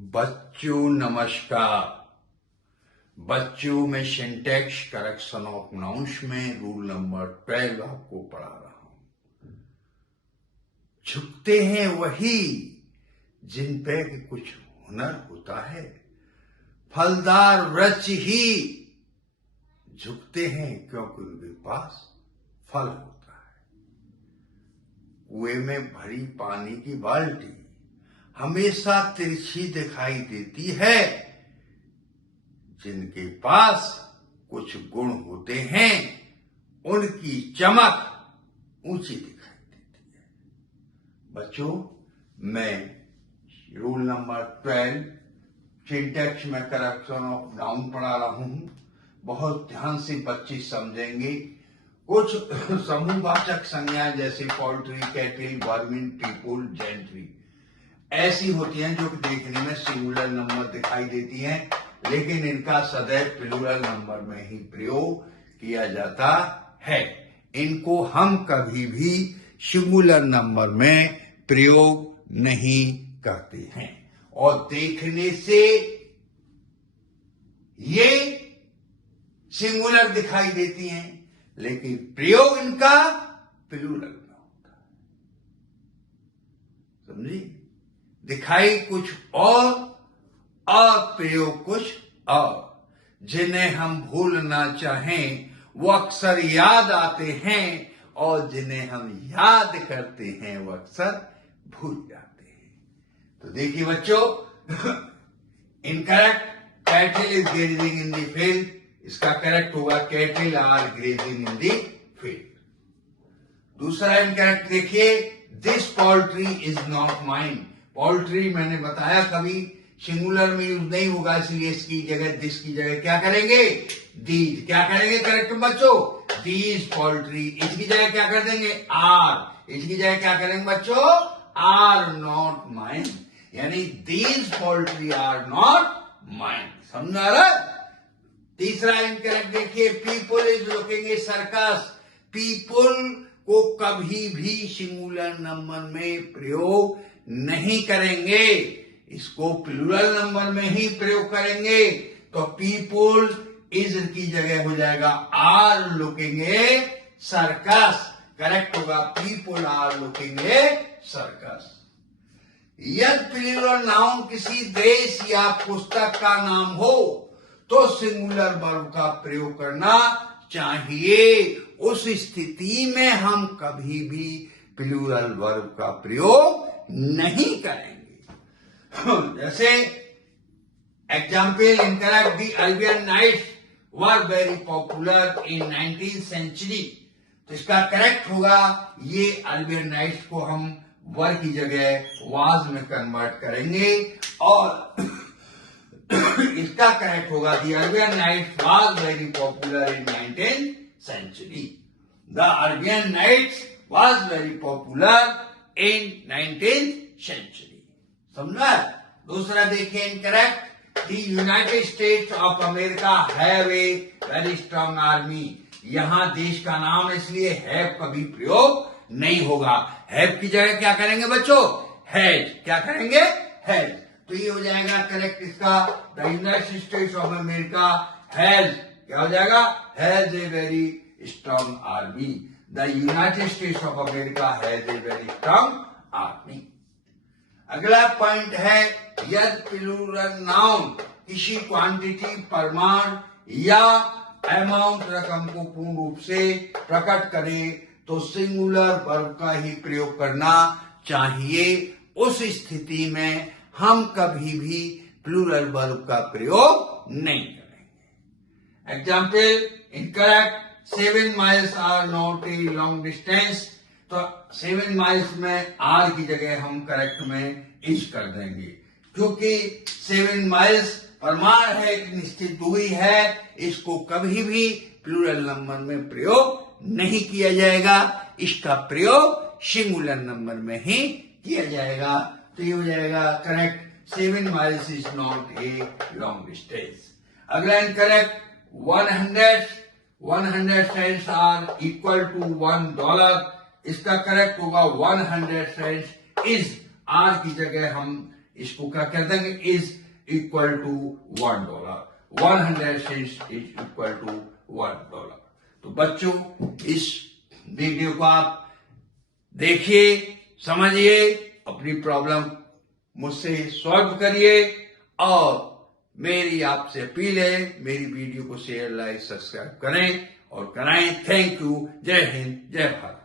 बच्चों नमस्कार। बच्चों में सिंटैक्स करेक्शन ऑफ नाउन्स में रूल नंबर 12 आपको पढ़ा रहा हूं। झुकते हैं वही जिन पे कुछ हुनर होता है, फलदार वृक्ष ही झुकते हैं क्योंकि उनके पास फल होता है। कुएं में भरी पानी की बाल्टी हमेशा तिरछी दिखाई देती है, जिनके पास कुछ गुण होते हैं उनकी चमक ऊंची दिखाई देती है। बच्चों, मैं रूल नंबर 12 सिंटैक्स में करेक्शन ऑफ नाउन पढ़ा रहा हूं। बहुत ध्यान से बच्चे समझेंगे। कुछ समूहवाचक संज्ञाएं जैसे poultry, cattle, vermin, people, gentry ऐसी होती हैं जो कि देखने में सिंगुलर नंबर दिखाई देती हैं, लेकिन इनका सदैव प्लूरल नंबर में ही प्रयोग किया जाता है। इनको हम कभी भी सिंगुलर नंबर में प्रयोग नहीं करते हैं और देखने से ये सिंगुलर दिखाई देती हैं, लेकिन प्रयोग इनका प्लूरल में होता है। समझी? दिखाई कुछ और प्रयोग कुछ और। जिन्हें हम भूलना चाहें वो अक्सर याद आते हैं, और जिन्हें हम याद करते हैं वो अक्सर भूल जाते हैं। तो देखिए बच्चों, incorrect, cattle is grazing in the field. इसका करेक्ट होगा cattle are grazing in the field. दूसरा इनकरेक्ट देखिए, this poultry is not mine. Poultry मैंने बताया कभी सिंगुलर में यूज नहीं होगा, इसलिए इसकी जगह दिस की जगह क्या करेंगे? दीज। क्या करेंगे करेक्ट बच्चों? These poultry. इसकी जगह क्या कर देंगे? आर। इसकी जगह क्या करेंगे बच्चों? आर नॉट माइन, यानी these poultry are not mine. समझा रहा? तीसरा इनकरेक्ट देखिए, people is looking a circus. People को कभी भी सिंगुलर नंबर में प्रयोग नहीं करेंगे, इसको प्लूरल नंबर में ही प्रयोग करेंगे। तो पीपुल इज की जगह हो जाएगा are looking a circus. Correct होगा people are looking a circus. यदि प्लूरल नाउन किसी देश या पुस्तक का नाम हो तो सिंगुलर वर्ब का प्रयोग करना चाहिए। उस स्थिति में हम कभी भी प्लूरल वर्ब का प्रयोग नहीं करेंगे। जैसे example incorrect, the Albion knights were very popular in 19th century. तो इसका करेक्ट होगा, ये अल्बियन नाइट्स को हम वर की जगह वाज में कन्वर्ट करेंगे, और इसका करेक्ट होगा, the Albion knights was very popular in 19th century. The Albion knights was very popular in 19th century। समझा? दूसरा देखिए incorrect, the United States of America have a very strong army। यहां देश का नाम, इसलिए हैव कभी प्रयोग नहीं होगा। हैव की जगह क्या करेंगे बच्चों? हैज। क्या करेंगे? हैज। तो ये हो जाएगा करेक्ट इसका, the United states of America has, क्या हो जाएगा? Has a very strong army. The United States of America has a very strong army। अगला पॉइंट है, यदि प्लूरल नाउन किसी क्वांटिटी, परिमाण या अमाउंट, रकम को पूर्ण रूप से प्रकट करे तो सिंगुलर वर्ब का ही प्रयोग करना चाहिए। उस स्थिति में हम कभी भी प्लूरल वर्ब का प्रयोग नहीं करेंगे। Example incorrect, 7 miles are not a long distance। तो 7 miles में आर की जगह हम करेक्ट में इज कर देंगे, क्योंकि 7 miles परिमाण है, एक निश्चित दूरी है, इसको कभी भी प्लूरल नंबर में प्रयोग नहीं किया जाएगा। इसका प्रयोग सिंगुलर नंबर में ही किया जाएगा। तो ये हो जाएगा correct, 7 miles is not a long distance। अगला incorrect, 100 cents are equal to $1। इसका करेक्ट होगा 100 cents is, आर की जगह हम इसको क्या कहते हैं कि is equal to $1, 100 cents is equal to $1। तो बच्चों, इस वीडियो को आप देखिए, समझिए, अपनी प्रॉब्लम मुझसे सॉल्व करिए, और मेरी आपसे अपील है, मेरी वीडियो को शेयर, लाइक, सब्सक्राइब करें और कराएं। Thank you. जय हिंद, जय भारत।